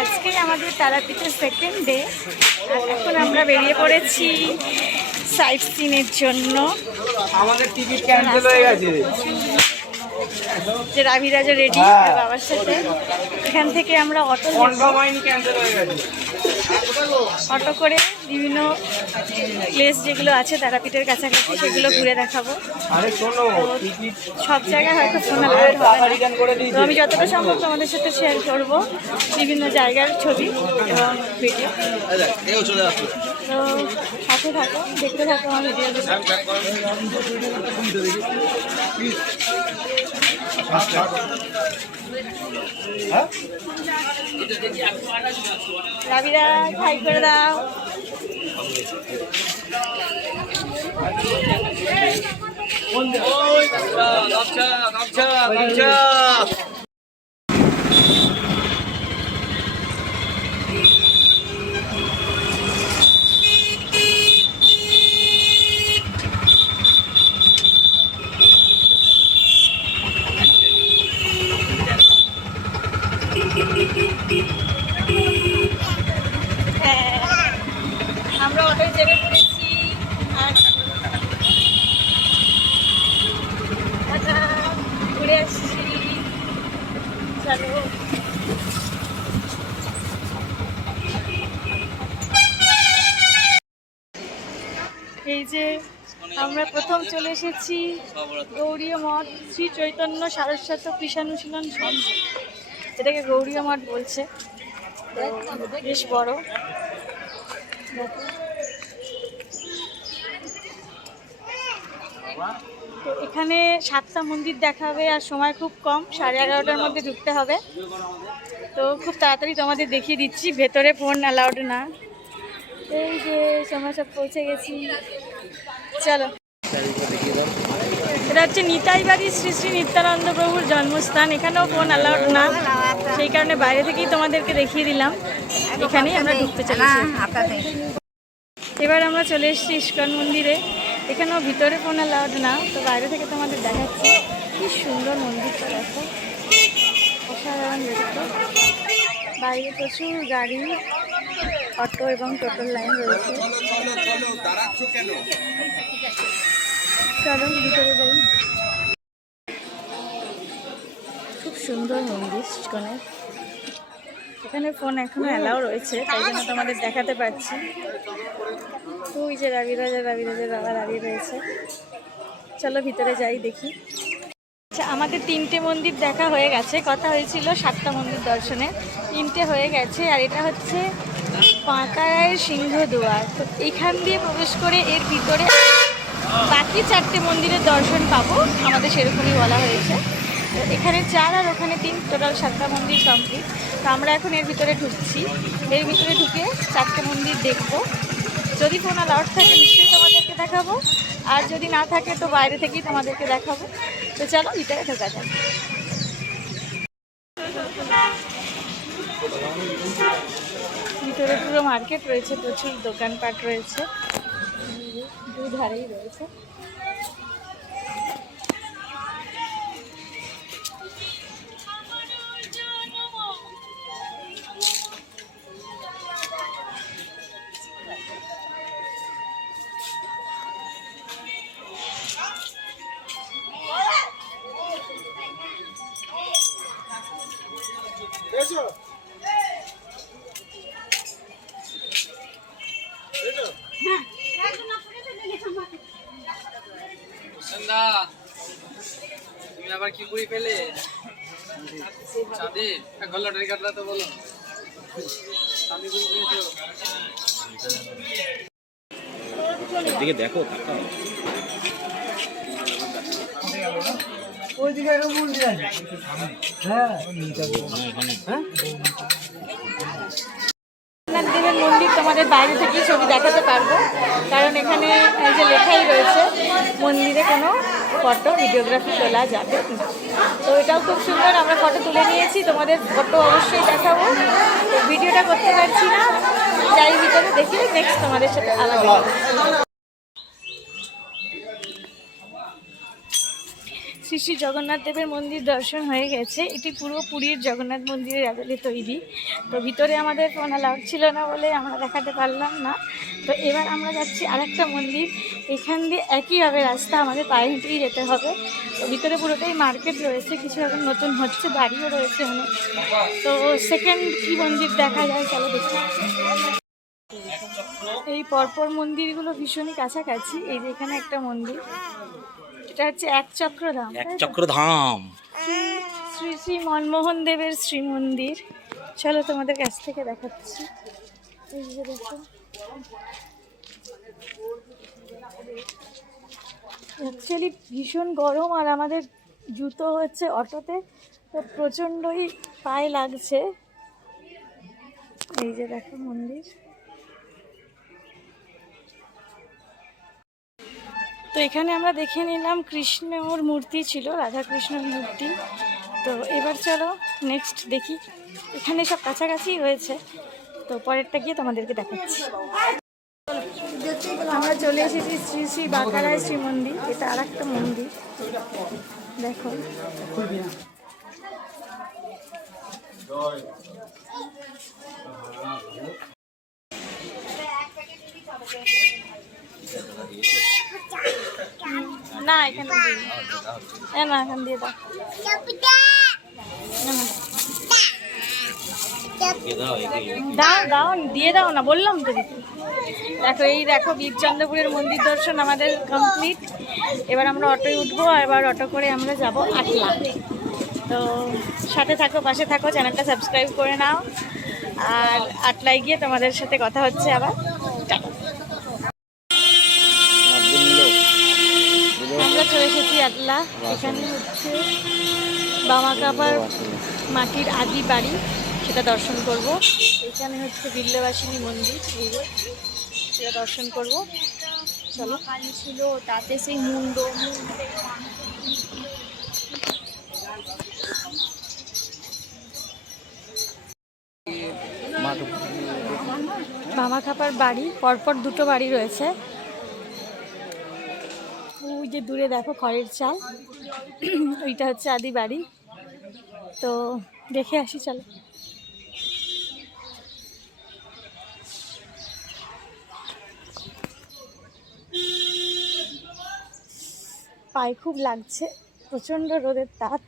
আজকে আমাদের তারাপীঠের সেকেন্ড ডে। এখন আমরা বেরিয়ে পড়েছি সাইট সিনের জন্য। আমাদের টিকিট ক্যান্সেল হয়ে গেছে। যে রাভিরাজা রেডি বাবার সাথে। এখান থেকে আমরা অটো করে বিভিন্ন প্লেস যেগুলো আছে তারাপীঠের কাছাকাছি সেগুলো ঘুরে দেখাবো। সব জায়গায় হয়তো ফোন তো আমি যতটা সম্ভব তোমাদের সাথে শেয়ার করব বিভিন্ন জায়গার ছবি এবং ভিডিও। তো সাথে থাকো, দেখতে থাকো আমার ভিডিওগুলো। রাবিরা হাই করে দাও। আমরা অটোয় চেপে পড়েছি আর ঘুরে আসছি। চলো এই যে আমরা প্রথম চলে এসেছি গৌড়ীয় মঠ, শ্রী চৈতন্য সারস্বত কৃষানুশীলন সংঘ। এটাকে গৌড়ীয় মঠ বলছে, বেশ বড়। তো এখানে 7টা মন্দির দেখাবে আর সময় খুব কম, 11:30টার মধ্যে ঢুকতে হবে। তো খুব তাড়াতাড়ি তোমাদের দেখিয়ে দিচ্ছি। ভেতরে ফোন অ্যালাউড না। এই যে সময় সব পৌঁছে গেছি, চলো। এটা হচ্ছে নিতাইবাড়ি শ্রী শ্রী নিত্যানন্দ প্রভুর জন্মস্থান। এখানেও ফোন অ্যালাউড না, সেই কারণে বাইরে থেকেই তোমাদেরকে দেখিয়ে দিলাম। এখানেই আমরা ঢুকতে চলেছি। এবার আমরা চলে এসেছি ইস্কন মন্দিরে। এখানেও ভিতরে ফোন অ্যালাউড না, তো বাইরে থেকে তোমাদের দেখাচ্ছি। কি সুন্দর মন্দিরটা দেখো, অসাধারণ দেখতে। বাইরে প্রচুর গাড়ি, অটো এবং টোটোর লাইন রয়েছে। চলো ভিতরে যাই। খুব সুন্দর মন্দির ইস্কনের। এখানে ফোন এখনো অ্যালাউ রয়েছে, তাই জন্য তোমাদের দেখাতে পারছি। ওই যে রাবিরাজের বাবা দাঁড়িয়ে রয়েছে। চলো ভিতরে যাই, দেখি। আচ্ছা, আমাদের 3টে মন্দির দেখা হয়ে গেছে। কথা হয়েছিল 7টা মন্দির দর্শনে, 3টে হয়ে গেছে। আর এটা হচ্ছে পাঁতারায়ের সিংহদুয়ার। তো এখান দিয়ে প্রবেশ করে এর ভিতরে বাকি 4টে মন্দিরের দর্শন পাবো, আমাদের সেরকমই বলা হয়েছে। তো এখানে 4 আর ওখানে 3, টোটাল 7টা মন্দির কমপ্লিট। তো আমরা এখন এর ভিতরে ঢুকছি। এর ভিতরে ঢুকে 4টে মন্দির দেখবো। যদি ফোন অ্যালাউড থাকে নিশ্চয়ই তোমাদেরকে দেখাবো, আর যদি না থাকে তো বাইরে থেকেই তোমাদেরকে দেখাবো। তো চলো ভিতরে ঢোকা যাক। ভিতরে পুরো মার্কেট রয়েছে, প্রচুর দোকানপাট রয়েছে, দুধারেই রয়েছে। তুমি আবার কি করে পেলে চাঁদে গলাটারি কাটলা তো বলো। এদিকে দেখো, তাকাও। ওইদিকে একটা মন্দির আছে। হ্যাঁ, দেবের মন্দির তোমাদের বাইরে থেকেই ছবি দেখাতে পারবো, কারণ এখানে এই যে লেখাই রয়েছে মন্দিরে কোনো ফটো ভিডিওগ্রাফি তোলা যাবে না। তো এটাও খুব সুন্দর, আমরা ফটো তুলে নিয়েছি, তোমাদের ফটো অবশ্যই দেখাবো। তো ভিডিওটা করতে পারছি না, যাই ভিতরে দেখি, নেক্সট তোমাদের সাথে আলাদা। শ্রী শ্রী জগন্নাথ দেবের মন্দির দর্শন হয়ে গেছে। এটি পুরো পুরীর জগন্নাথ মন্দিরের আদলে তৈরি। তো ভিতরে আমাদের ফোন অ্যালাউড ছিল না বলে আমরা দেখাতে পারলাম না। তো এবার আমরা যাচ্ছি আরেকটা মন্দির, এখান দিয়ে একইভাবে রাস্তা, আমাদের পায়ে হেঁটেই যেতে হবে। তো ভিতরে পুরোটাই মার্কেট রয়েছে, কিছু এখন নতুন হচ্ছে, বাড়িও রয়েছে অনেক। তো সেকেন্ড কি মন্দির দেখা যায় চলো দেখি। এই পরপর মন্দিরগুলো ভীষণই কাছাকাছি। এই যে এখানে একটা মন্দির, এটা হচ্ছে একচক্রধাম। একচক্রধাম শ্রী শ্রী মনমোহন দেবের শ্রী মন্দির। চলো তোমাদের কাছ থেকে দেখাচ্ছি। এই যে দেখো, অ্যাকচুয়ালি ভীষণ গরম, আর আমাদের জুতো হচ্ছে অটোতে, তো প্রচণ্ডই পায়ে লাগছে। এই যে দেখো মন্দির। তো এখানে আমরা দেখে নিলাম কৃষ্ণর মূর্তি ছিল, রাধা কৃষ্ণর মূর্তি। তো এবার চলো নেক্সট দেখি, এখানে সব কাছাকাছি রয়েছে। তো পরেরটা গিয়ে তোমাদেরকে দেখাচ্ছি। আমরা চলে এসেছি শ্রী শ্রী বাঁকারায় শ্রী মন্দির। এটা আর একটা মন্দির, দেখো। না এখানে না, এখান দিয়ে দাও। দাও দাও, দিয়ে দাও না, বললাম তো দিতে। দেখো এই দেখো বীরচন্দ্রপুরের মন্দির দর্শন আমাদের কমপ্লিট। এবার আমরা অটোয় উঠবো, আর এবার অটো করে আমরা যাব আটলা। তো সাথে থাকো, পাশে থাকো, চ্যানেলটা সাবস্ক্রাইব করে নাও। আর আটলায় গিয়ে তোমাদের সাথে কথা হচ্ছে আবার। আমরা চলে এসেছি আটলা। এখানে হচ্ছে বামাকাপার মাটির আদি বাড়ি, সেটা দর্শন করব। এখানে হচ্ছে বিল্লবাসিনী মন্দির, সেটা দর্শন করব। চলো। কালী ছিল, তাতে সেই মুন্ড বামাখাপার বাড়ি, পরপর দুটো বাড়ি রয়েছে। ওই যে দূরে দেখো খড়ের চাল, ওইটা হচ্ছে আদি বাড়ি। তো দেখে আসি চলো। পায়ে খুব লাগছে, প্রচণ্ড রোদের তাপ।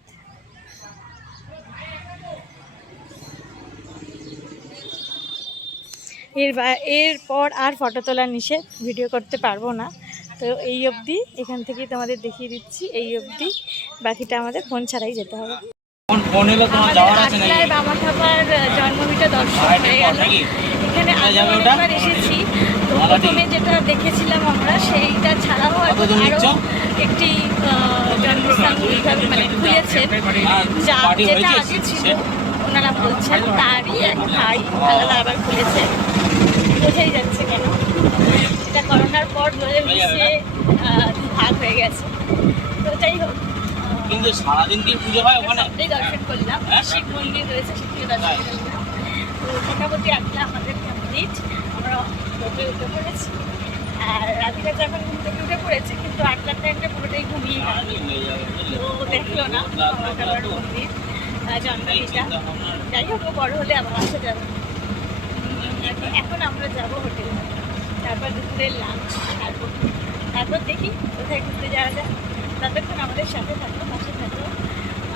এরপর আর ফটো তোলা নিষেধ, ভিডিও করতে পারবো না। তো এই অবধি, এখান থেকেই তোমাদের দেখিয়ে দিচ্ছি, এই অবধি। বাকিটা আমাদের ফোন ছাড়াই যেতে হবে। আটলায় বামাখাপার জন্মভিটা দর্শন হয়ে গেল। এখানে অনেকবার এসেছি। তো প্রথমে যেটা দেখেছিলাম আমরা, সেইটা ছাড়াও আরও একটি জন্মস্থান মানে খুলেছে, যেটা আগে ছিল ওনারা বলছেন, তারই এক ভাই আলাদা আবার খুলেছে। বোঝাই যাচ্ছে কেন, এটা করোনার পর 2020-এ ভাগ হয়ে গেছে। তো যাই হোক, কিন্তু সারাদিন কি পুজো হয় ওখানে? সবটাই দর্শন করলাম। শিব মন্দির রয়েছে, সেটিও দর্শন করলাম। তো মোটামুটি আটলা আমাদের কমপ্লিট। আমরা টোটোয় উঠে পড়েছি, আর রাধিকা এখন ঘুম থেকে উঠে পড়েছে, কিন্তু আটলার টাইমটা পুরোটাই ঘুমিয়ে গেল। তো দেখলো না বামাখাপার মন্দির জন্মভিটা। যাই হোক, বড় হলে আবার আসা যাবে। এখন আমরা যাব হোটেলে, তারপর দুপুরের লাঞ্চ, তারপর দেখি কোথায় ঘুরতে যাওয়া যায়। ততক্ষণ আমাদের সাথে থাকো, পাশে থাকো,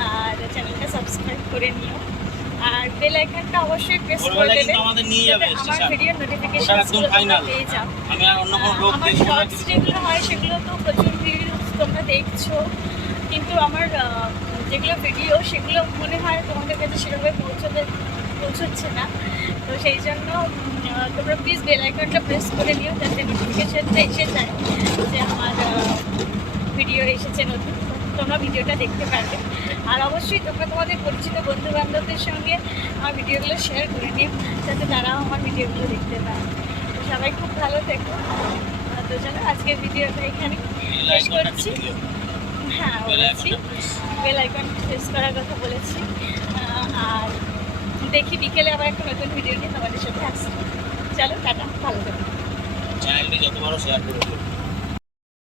আর চ্যানেলটা সাবস্ক্রাইব করে নিও। আর বেল আইকনটা অবশ্যই প্রেস করে দেবে, আমাদের নিয়ে যাবে আমার ভিডিও নোটিফিকেশন পেয়ে যাও। আমি আর অন্য কোনো লোক আমার শর্টস যেগুলো হয় সেগুলো তো প্রচুর ভিউজ তোমরা দেখছো, কিন্তু আমার যেগুলো ভিডিও সেগুলো মনে হয় তোমাদের কাছে সেভাবে পৌঁছচ্ছে না। তো সেই জন্য তোমরা প্লিজ বেল আইকনটা প্রেস করে নিও, যাতে নোটিফিকেশনটা এসে যায় যে আমার ভিডিও এসেছে নতুন, তোমরা ভিডিওটা দেখতে পারবে। আর অবশ্যই তোমরা তোমাদের পরিচিত বন্ধুবান্ধবদের সঙ্গে আমার ভিডিওগুলো শেয়ার করে নিও, যাতে তারাও আমার ভিডিওগুলো দেখতে পারে। তো সবাই খুব ভালো থেকো। তো চলো আজকের ভিডিওটা এখানে শেষ করছি। হ্যাঁ বলেছি, বেল আইকন প্রেস করার কথা বলেছি। আর দেখি বিকেলে আবার একটা নতুন ভিডিও নিয়ে তোমাদের সাথে আসছি। চলো টাটা, ভালো থেকো। চ্যানেলটি যত বড় শেয়ার করে দিও।